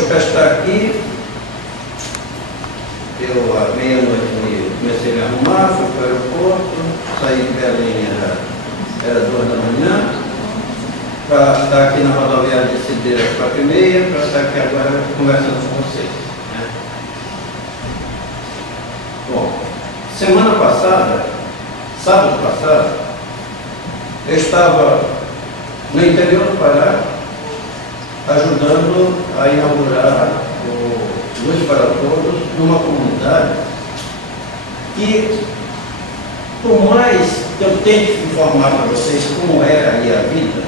hoje para estar aqui. Eu, à meia-noite, comecei a me arrumar, fui para o aeroporto, saí de Belém, era 2 da manhã, para estar aqui na rodoviária de Cidreira às 4h30, para estar aqui agora conversando com vocês. Né? Bom, semana passada, sábado passado, eu estava no interior do Pará, ajudando a inaugurar o Luz para Todos numa comunidade que, por mais que eu tente informar para vocês como é aí a vida,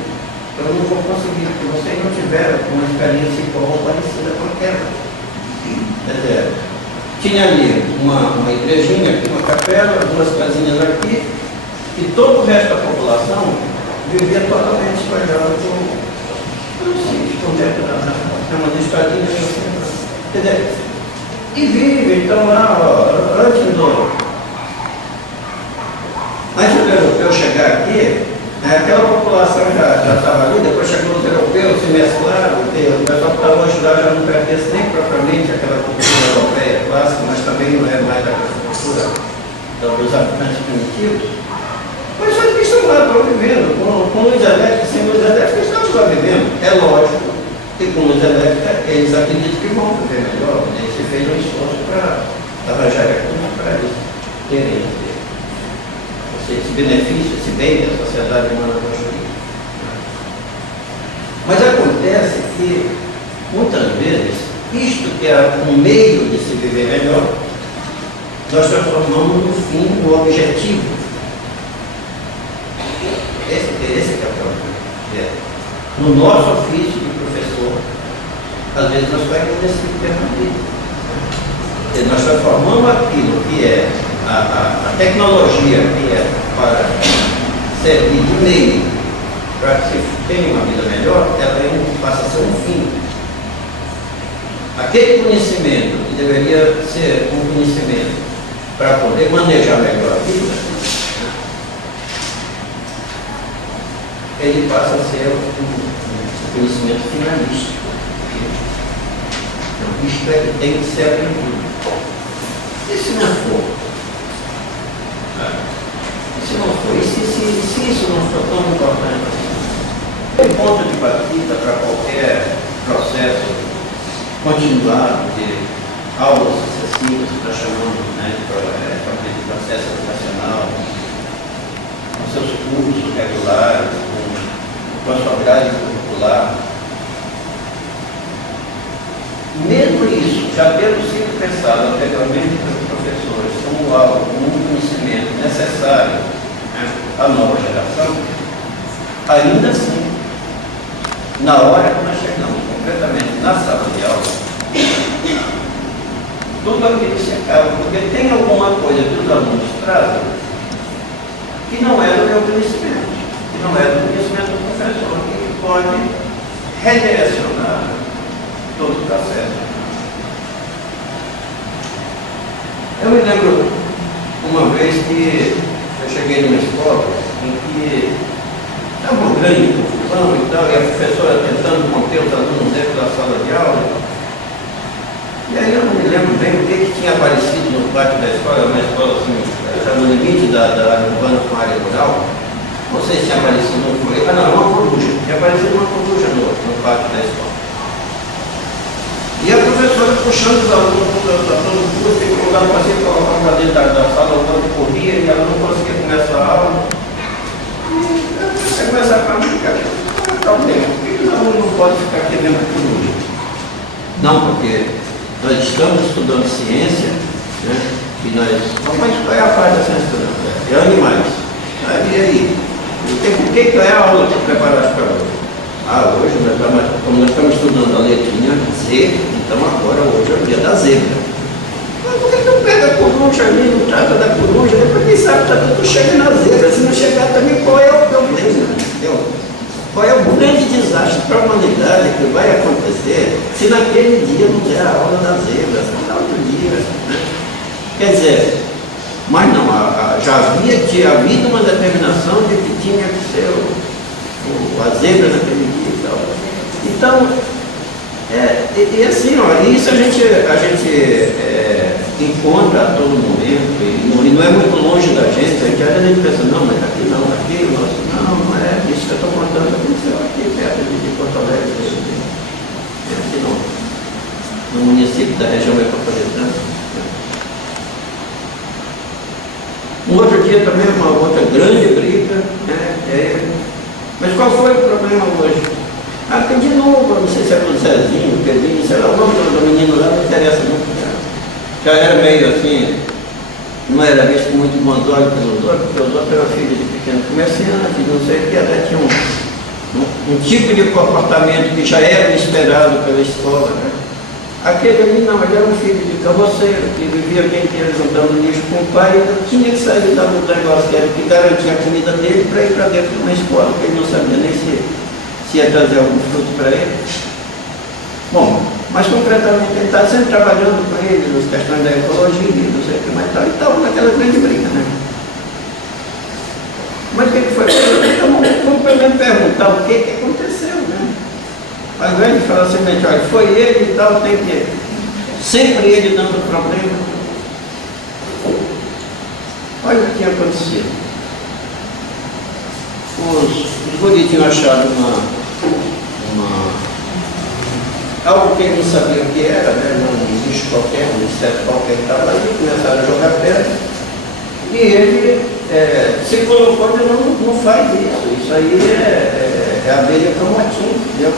eu não vou conseguir, porque vocês não tiveram uma experiência igual ou parecida com aquela. Quer dizer, tinha ali uma igrejinha aqui, uma capela, 2 casinhas aqui, e todo o resto da população vivia totalmente espalhado no sítio, com dentro da cama de estradinha, quer dizer, e vive, então lá, ó, antes do europeu chegar aqui, aquela população já estava ali, depois chegou os europeus, se mesclaram, o pessoal que estava hoje lá já não pertence nem propriamente àquela cultura europeia clássica, mas também não é mais daquela cultura dos habitantes primitivos. Mas só que estão lá, estão vivendo, com luz elétrica, sem luz elétrica, eles estão lá vivendo. É lógico que com luz elétrica eles acreditam que vão viver melhor, né? E se fez um esforço para arranjar recursos para eles terem esse benefício, esse bem da sociedade humana construída. Mas acontece que, muitas vezes, isto que é um meio de se viver melhor, nós transformamos no fim, no objetivo. Esse que é o problema. No nosso ofício de professor, às vezes nós caímos nesse termo. Nós transformamos aquilo que é a tecnologia que é para servir de meio para que se tenha uma vida melhor, ela passa a ser um fim. Aquele conhecimento que deveria ser um conhecimento para poder manejar melhor a vida, ele passa a ser um conhecimento finalístico. Então, isto é que tem que ser aprendido. E se não for? Se não for, e se isso não for tão importante assim? Um ponto de partida para qualquer processo continuado de aulas sucessivas, que nós chamamos, né, de processo educacional, com seus cursos regulares, com a sua grade curricular. Mesmo isso, já tendo sido pensado anteriormente pelos professores como algo, como um conhecimento necessário, né, à nova geração, ainda assim, na hora que nós chegamos concretamente na sala de aula, tudo aquilo se acaba, porque tem alguma coisa que os alunos trazem que não é do meu conhecimento, que não é do conhecimento do professor, que pode redirecionar todo o processo. Eu me lembro uma vez que eu cheguei numa escola em que estava uma grande confusão e tal, e a professora tentando manter os alunos dentro da sala de aula. E aí eu não me lembro bem o que tinha aparecido no pátio da escola, uma escola assim, já no limite da área urbana com a área rural. Não sei se tinha aparecido um coelho, uma coruja. Tinha aparecido uma coruja no pátio da escola. E a professora puxando os alunos para todo mundo, tem que colocar para cima, colocar para dentro da sala, o tanto corria, e ela não conseguia começar a aula. E você começa a praticar. Qual é o problema? Por que o aluno não pode ficar aqui dentro do coruja? Não, porque nós estamos estudando ciência, né? E nós. Mas qual é a parte da ciência estudando? É animais. E aí? O que é a aula que preparaste para hoje? Hoje como nós estamos estudando a letrinha Z, então agora hoje é o dia da zebra. Mas por que não pega a coruja ali, não trata da coruja? Depois quem sabe está tudo chega na zebra. Se não chegar também, qual é o problema? Entendeu? Qual é o grande desastre para a humanidade que vai acontecer se naquele dia não der a aula das zebras, não dá outro dia, né? Quer dizer, mas não, já havia havido uma determinação de que tinha que ser a zebra naquele dia e tal. Então, E assim, ó, isso a gente encontra a todo momento, e não é muito longe da gente, a gente pensa, não, mas aqui não, aqui, nossa, não é isso que eu estou contando, aconteceu aqui perto de Porto Alegre, aqui no município da região metropolitana. Um outro dia também, uma outra grande briga, mas qual foi o problema hoje? Tem de novo, não sei se é com o Zezinho, o Pedrinho, sei lá, o nome do menino lá não interessa muito. Já era meio assim, não era visto com muito bons olhos pelos outros, porque os outros eram filhos de pequenos comerciantes, não sei o que, até tinha um tipo de comportamento que já era esperado pela escola, né? Aquele ali não, ele era um filho de carroceiro, que vivia o dia inteiro juntando lixo com o pai, ele tinha que sair do negócio que era que garantia a comida dele para ir para dentro de uma escola, que ele não sabia nem se ia trazer algum fruto para ele. Bom, mas concretamente ele está sempre trabalhando com ele nas questões da ecologia, não sei o que mais tal, e estava naquela grande briga, né? Mas o que foi? Vamos primeiro perguntar o que aconteceu, né? Ao invés de falar assim, olha, foi ele e tal, tem que sempre ele dando problema. Olha o que tinha acontecido. Os guris tinham achado algo que ele não sabia o que era, né? Um bicho qualquer, um inseto qualquer que estava ali, começaram a jogar pedra. E ele se colocou e não faz isso aí é abelha para o motim, entendeu?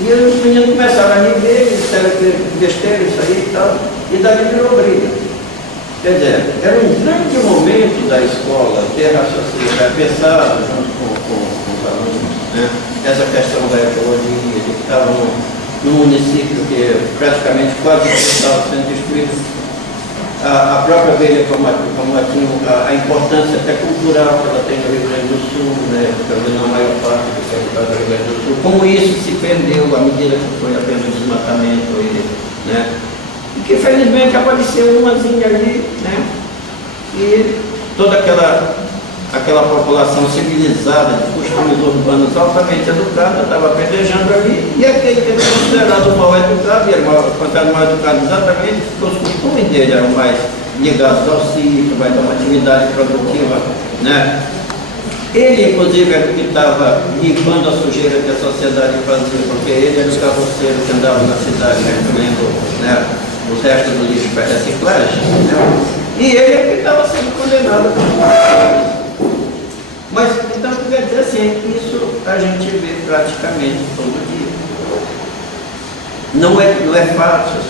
E os meninos começaram a rir dele, disseram que besteira isso aí e tal, e dali virou briga. Quer dizer, era um grande momento da escola ter pensado junto com os alunos, né? Essa questão da ecologia, que estava num município que praticamente quase estava sendo destruído. A própria abelha como a importância até cultural que ela tem no Rio Grande do Sul, né, talvez na maior parte do território do Rio Grande do Sul, como isso se perdeu à medida que foi havendo desmatamento, né, e que felizmente apareceu umazinha ali, né, e toda aquela população civilizada, de costumes urbanos altamente educada, estava pedejando ali, e aquele que era considerado mal educado, e era considerado mal educado exatamente, porque os costumes dele eram mais ligados ao sítio, mais a uma atividade produtiva, né? Ele, inclusive, era o que estava limpando a sujeira que a sociedade fazia, porque ele era o carroceiro que andava na cidade recolhendo, né, os restos do lixo para reciclagem, né? E ele é o que estava sendo condenado por mas, então, quer dizer assim, isso a gente vê praticamente todo dia. Não é fácil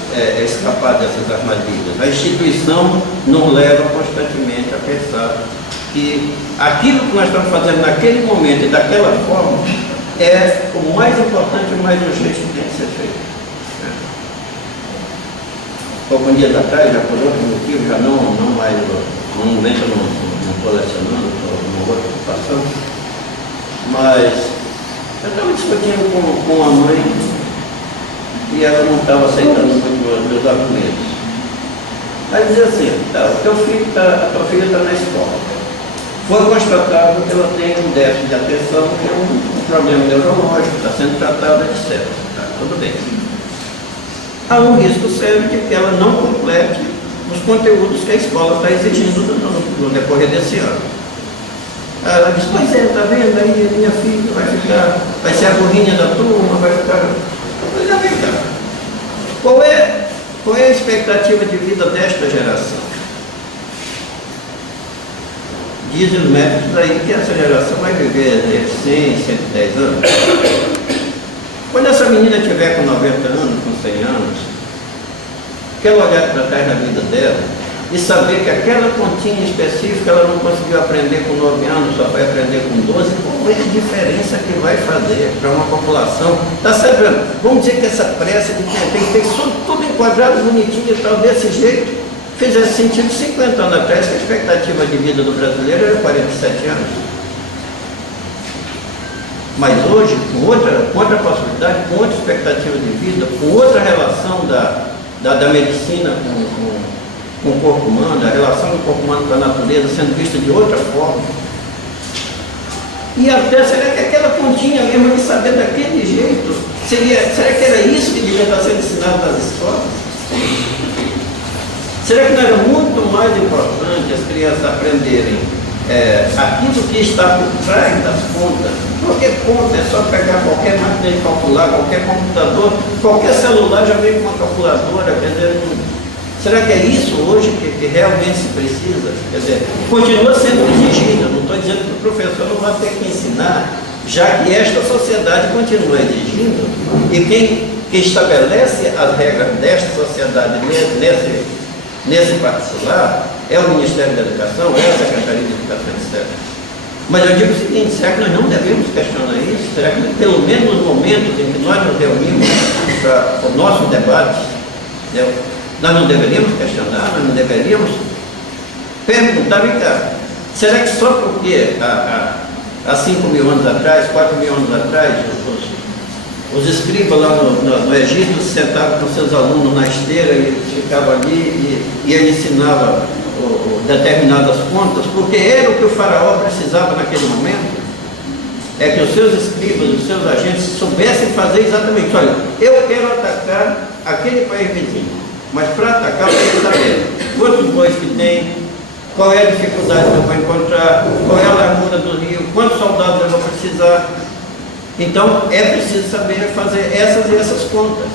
escapar dessas armadilhas. A instituição não leva constantemente a pensar que aquilo que nós estamos fazendo naquele momento e daquela forma é o mais importante e o mais urgente que tem que ser feito. Alguns dias atrás, já por outro motivo, já não mais, no momento eu não estou lecionando, estou numa outra ocupação, mas eu estava discutindo com a mãe e ela não estava aceitando muito os meus argumentos. Aí dizia assim, a tua filha está na escola. Foi constatado que ela tem um déficit de atenção, que é um problema neurológico, está sendo tratada, etc. Tá, tudo bem. Há um risco sério de que ela não complete os conteúdos que a escola está exigindo no decorrer desse ano. Ela diz, pois é, está vendo aí, a minha filha vai ser a burrinha da turma, vai ficar... Pois é, vem cá. Qual é a expectativa de vida desta geração? Dizem os médicos aí que essa geração vai viver 100, 110 anos. Quando essa menina tiver com 90 anos, com 100 anos, que ela olhar para trás na vida dela e saber que aquela continha específica ela não conseguiu aprender com 9 anos, só vai aprender com 12, qual é a diferença que vai fazer para uma população? Está sabendo? Vamos dizer que essa pressa de tem que ter tudo enquadrado, bonitinho e tal, desse jeito, fizesse sentido 50 anos atrás, que a expectativa de vida do brasileiro era 47 anos. Mas hoje, com outra possibilidade, com outra expectativa de vida, com outra relação da medicina com o corpo humano, a relação do corpo humano com a natureza sendo vista de outra forma. E até será que aquela pontinha mesmo de saber daquele jeito Será que era isso que devia estar sendo ensinado nas escolas? Será que não era muito mais importante as crianças aprenderem aquilo que está por trás das contas? Qualquer conta é só pegar qualquer máquina de calcular, qualquer computador, qualquer celular já vem com uma calculadora. Quer dizer, será que é isso hoje que realmente se precisa? Quer dizer, continua sendo exigido. Não estou dizendo que o professor não vai ter que ensinar, já que esta sociedade continua exigindo, e quem estabelece as regras desta sociedade nesse particular é o Ministério da Educação, é a Secretaria de Educação, etc. Mas eu digo o seguinte: será que nós não devemos questionar isso? Será que pelo menos nos momentos em que nós nos reunimos para o nosso debate, nós não deveríamos questionar, nós não deveríamos perguntar, vem cá, será que só porque há 5 mil anos atrás, 4 mil anos atrás, os escribas lá no Egito sentavam com seus alunos na esteira e eles ficavam ali e ele ensinava determinadas contas, porque era o que o faraó precisava naquele momento? É que os seus escribas, os seus agentes soubessem fazer exatamente: olha, eu quero atacar aquele país vizinho, mas para atacar eu quero saber quantos bois que tem, qual é a dificuldade que eu vou encontrar, qual é a largura do rio, quantos soldados eu vou precisar. Então é preciso saber fazer essas e essas contas.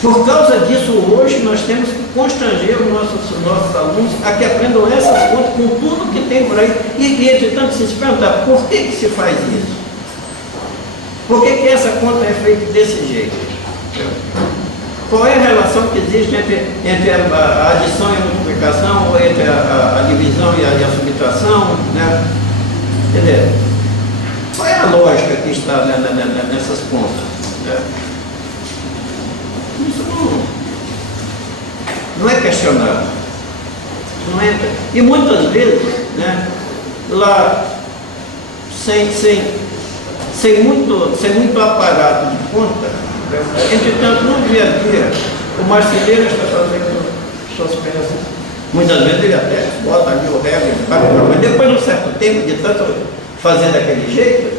Por causa disso, hoje nós temos que constranger os nossos alunos a que aprendam essas contas com tudo que tem por aí. E entretanto, se perguntar por que se faz isso? Por que essa conta é feita desse jeito? Qual é a relação que existe entre a adição e a multiplicação, ou entre a divisão e a subtração? Né? Quer dizer, qual é a lógica que está nessas contas? Né? Isso não é questionado. Não é, e muitas vezes, né, lá, sem muito aparato de conta, entretanto, no dia a dia, o marceneiro está fazendo suas peças. Muitas vezes ele até bota ali o régua, mas depois de um certo tempo, de tanto fazer daquele jeito,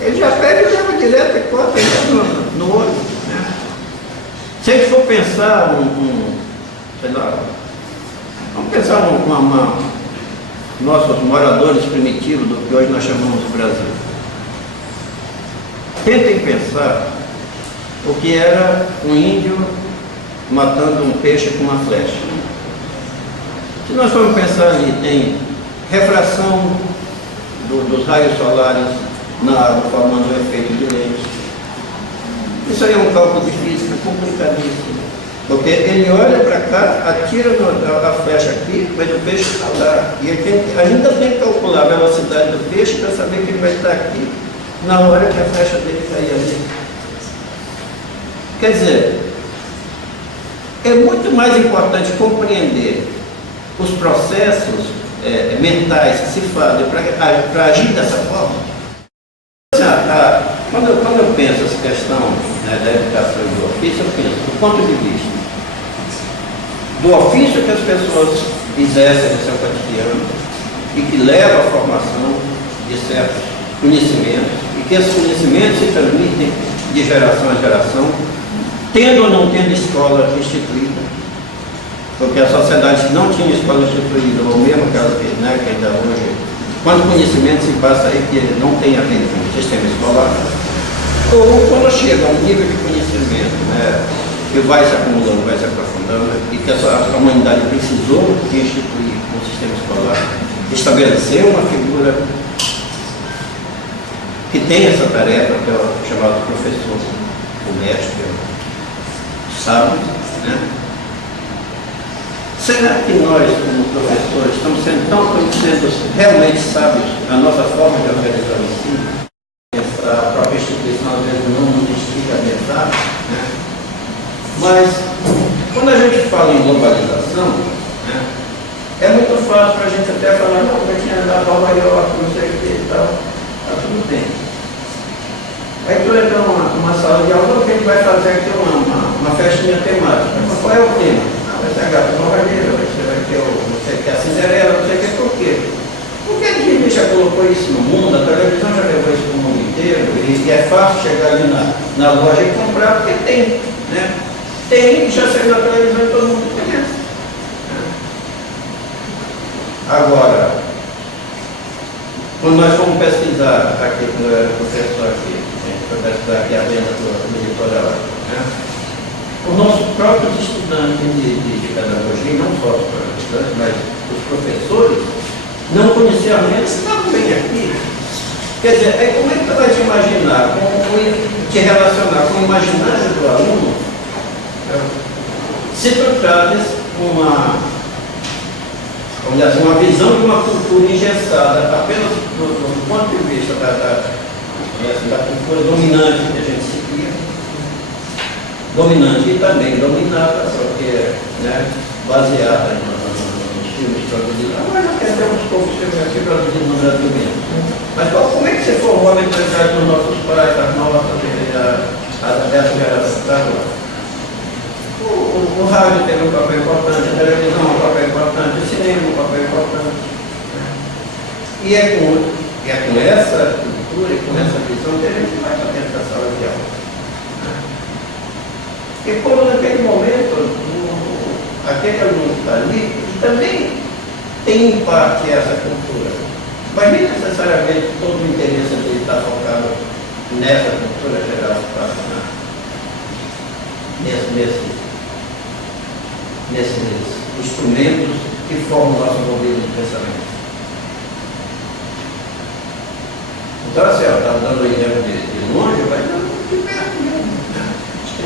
ele já pega e leva direto e corta no olho. Né? Se a gente for pensar sei lá, vamos pensar nossos moradores primitivos do que hoje nós chamamos de Brasil. Tentem pensar o que era um índio matando um peixe com uma flecha. Se nós formos pensar ali, tem refração dos raios solares na água formando um efeito de lente. Isso aí é um cálculo de física complicadíssimo. Porque ele olha para cá, atira a flecha aqui, mas o peixe está lá. E ele ainda tem que calcular a velocidade do peixe para saber que ele vai estar aqui na hora que a flecha dele cair ali. Quer dizer, é muito mais importante compreender os processos mentais que se fazem para agir dessa forma. Quando eu penso essa questão, né, da educação e do ofício, eu penso do ponto de vista do ofício que as pessoas exercem no seu cotidiano e que leva à formação de certos conhecimentos, e que esses conhecimentos se transmitem de geração a geração, tendo ou não tendo escola instituída, porque a sociedade não tinha escola instituída, ou mesmo que ainda hoje, quando o conhecimento se passa aí que não tem a ver com o sistema escolar, ou quando chega a um nível de conhecimento, né, que vai se acumulando, vai se aprofundando, e que a humanidade precisou de instituir um sistema escolar, estabelecer uma figura que tem essa tarefa, que é o chamado professor, o mestre, o sábio, né? Será que nós, como professores, estamos sendo realmente sábios na nossa forma de organizar o ensino? A própria instituição, às vezes, não nos instiga a pensar, né? Mas, quando a gente fala em globalização, né, é muito fácil para a gente até falar: não, eu tinha andado a Nova York, não sei o que e tal, está tudo bem. Aí tu entra numa sala de aula, que a gente vai fazer aqui uma festinha temática. Mas qual é o tema? Vai ser a Gata Novadeira, vai ter a Cinderela, não sei o que, por quê? Porque a Disney já colocou isso no mundo, a televisão já levou isso para o mundo inteiro, e é fácil chegar ali na loja e comprar, porque tem, né? Tem, já saiu na televisão e todo mundo conhece. Agora, quando nós fomos pesquisar aqui, quando eu era professor aqui, a gente foi pesquisar aqui a venda do litoral, né? Os nossos próprios estudantes de pedagogia, não só os estudantes, mas os professores, não conheciam a lenda, estavam bem aqui. Quer dizer, aí como é que você vai te imaginar, te relacionar com o imaginário do aluno, se tu trazes uma visão de uma cultura engessada, apenas do ponto de vista da cultura dominante que a gente seguia, dominante e também dominada, porque, né, baseada nos filmes produzidos. Agora nós temos poucos filmes aqui produzidos no Brasil mesmo. Mas como é que você formou a mentalidade dos nossos pais, das nossas, dessa geração agora? O rádio teve um papel importante, a televisão um papel importante, o cinema um papel importante. E é com essa cultura e com essa visão que a gente vai para dentro da sala de aula. Porque como naquele momento, aquele aluno que está ali, também tem em parte essa cultura. Mas nem necessariamente todo o interesse dele está focado nessa cultura geral que está nesses instrumentos que formam o nosso modelo de pensamento. Então, assim, está dando o exemplo de longe, mas não de perto mesmo.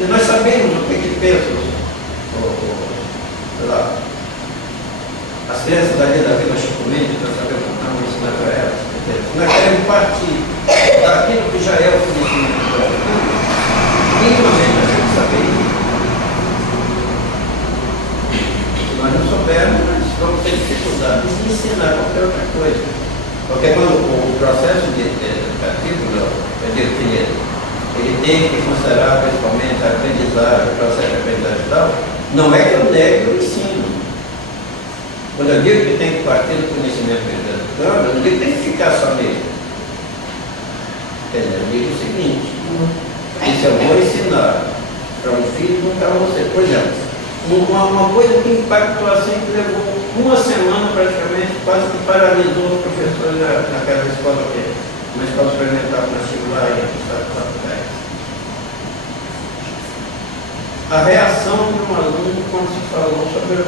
Nós sabemos o que pensa, sei lá, as crianças dali da Vila Chico Mendes, nós sabemos que não ensinar para elas. Nós queremos partir daquilo que já é o conhecimento do Brasil. Minimamente nós temos que saber isso. Nós não soubermos, nós vamos ter dificuldade de ensinar qualquer outra coisa. Porque quando o processo educativo, ele tem que considerar principalmente a aprendizagem, o processo de aprendizagem e tal, não é que eu negue o ensino. Quando eu digo que tem que partir do conhecimento educando, eu não digo que tem que ficar só nele. Quer dizer, eu digo o seguinte, que se eu vou ensinar para um filho, não para você. Por exemplo, uma coisa que impactou assim, que levou uma semana praticamente, quase que paralisou os professores naquela escola que é uma escola experimental que nós tivemos lá em Estado de a reação de um aluno quando se falou sobre a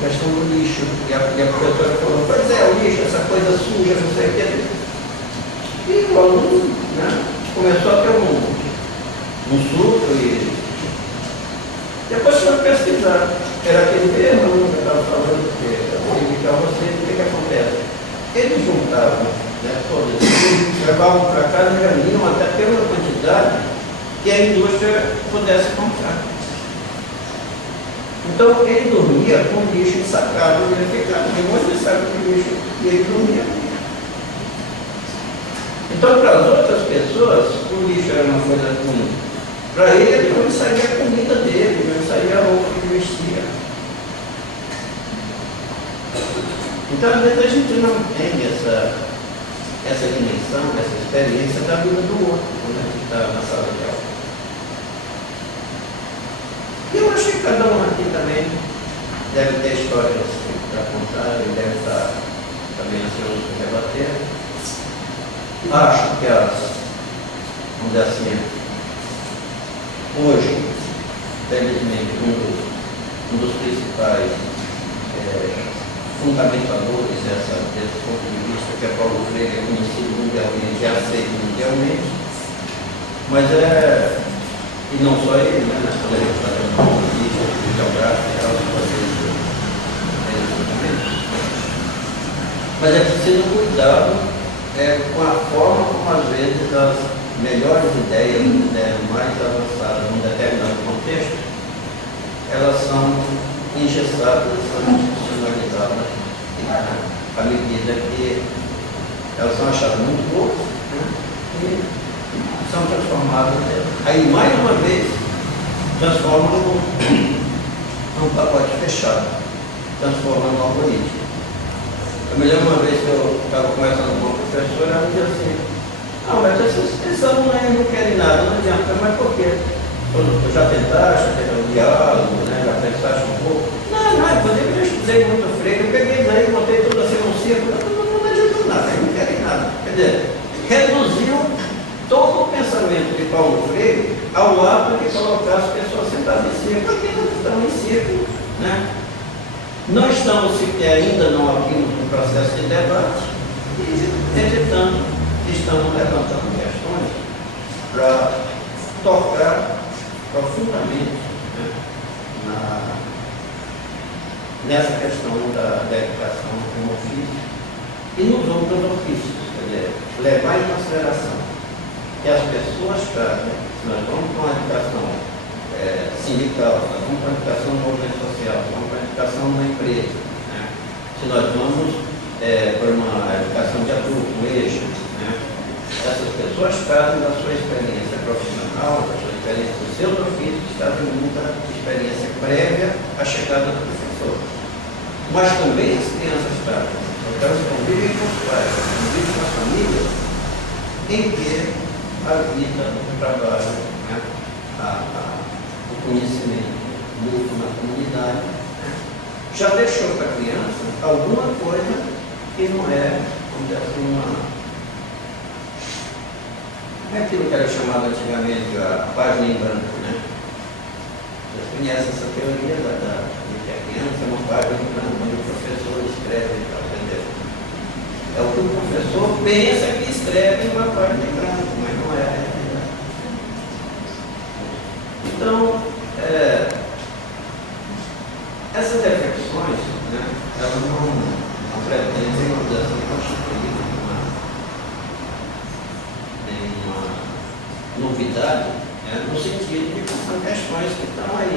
questão do lixo. E a professora falou, pois é, o lixo, essa coisa suja, não sei o que. E o aluno, né, começou a ter um surto e depois foi pesquisar. Era aquele mesmo aluno que eu estava falando, que eu vou indicar você, o que acontece? Eles juntavam, né, todos, levavam para casa e reuniam até ter uma quantidade que a indústria pudesse comprar. Então ele dormia com o lixo ensacado, ele ficava de um monte de saco de lixo e ele dormia. Então, para as outras pessoas, o lixo era uma coisa ruim. Para ele, não saía a comida dele, não saía a roupa que ele vestia. Então, às vezes a gente não tem essa dimensão, essa experiência da vida do outro, quando a gente está na sala de aula. E eu acho que cada um aqui também deve ter histórias para contar, ele deve estar também ansioso para rebater. Acho que vamos dizer assim, hoje, felizmente, um dos principais fundamentadores desse ponto de vista, que é Paulo Freire, é conhecido mundialmente, é aceito mundialmente, mas e não só ele, né, na legislação política, geográfica, mas é preciso cuidado com a forma como às vezes as melhores ideias, mais avançadas num determinado contexto, elas são engessadas, são institucionalizadas à medida que elas são achadas muito boas, né, e são transformadas, aí mais uma vez transformam num pacote fechado, transformam no algoritmo. Eu me lembro uma vez que eu estava conversando com uma professora, ela dizia assim, não, mas esses alunos aí não querem nada, não adianta, mas por quê? Já tentaste ter um diálogo, né? Já pensaste um pouco? Não, inclusive eu estudei muito freio, eu peguei daí, botei tudo assim no círculo, não adiantou nada, aí não querem nada. Quer dizer, reduziu todo o pensamento de Paulo Freire ao ato de colocar as pessoas sentadas em círculo, porque não estão em círculo, né? Não estamos sequer ainda, não abrimos um processo de debate, e, entretanto, estamos levantando questões para tocar profundamente, né, nessa questão da educação como ofício e nos outros ofícios, quer dizer, levar em consideração que as pessoas trazem, se nós vamos para uma educação sindical, se nós vamos para uma educação no movimento social, se nós vamos para uma educação numa empresa, né, se nós vamos para uma educação de adulto, um eixo, né, essas pessoas trazem da sua experiência profissional, da sua experiência dos seus ofícios, trazem muita experiência prévia à chegada do professor. Mas também as crianças trazem, porque elas convivem com os pais, convivem com as famílias, em que a vida, o trabalho, né, o conhecimento mútuo na comunidade, né, já deixou para a criança alguma coisa que não é, vamos dizer assim, é aquilo que era chamado antigamente a página em branco, né? Vocês conhecem essa teoria de que a criança é uma página em branco, onde o professor escreve para aprender. É o que o professor pensa que escreve em uma página em branco, mas não é a realidade. Então, essas reflexões, né, elas não pretendem, vamos dizer assim, constituir nenhuma novidade, né, no sentido de que são questões que estão aí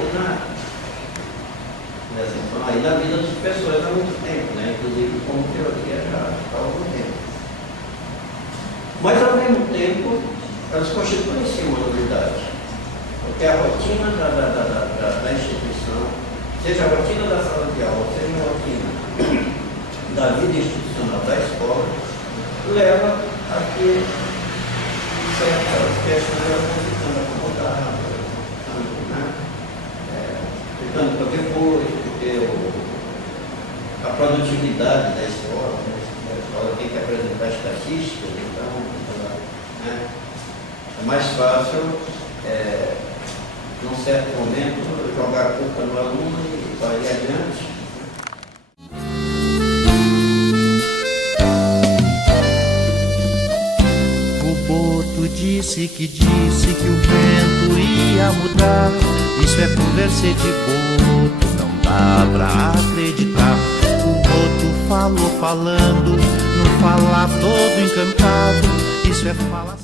na vida das pessoas há muito tempo, né, inclusive como teoria já há algum tempo. Mas ao mesmo tempo, elas constituem sim uma novidade, porque a rotina da instituição, seja a rotina da sala de aula, seja a rotina da vida institucional da escola, leva a que certas questões elas vão ficando acomodadas, ficando para depois, porque a produtividade da escola, né, a escola tem que apresentar estatísticas, então, né, é mais fácil, num certo momento, jogar a culpa no aluno e vai adiante. Disse que o vento ia mudar. Isso é conversa de boto, não dá pra acreditar. O boto falou falando, não fala todo encantado. Isso é fala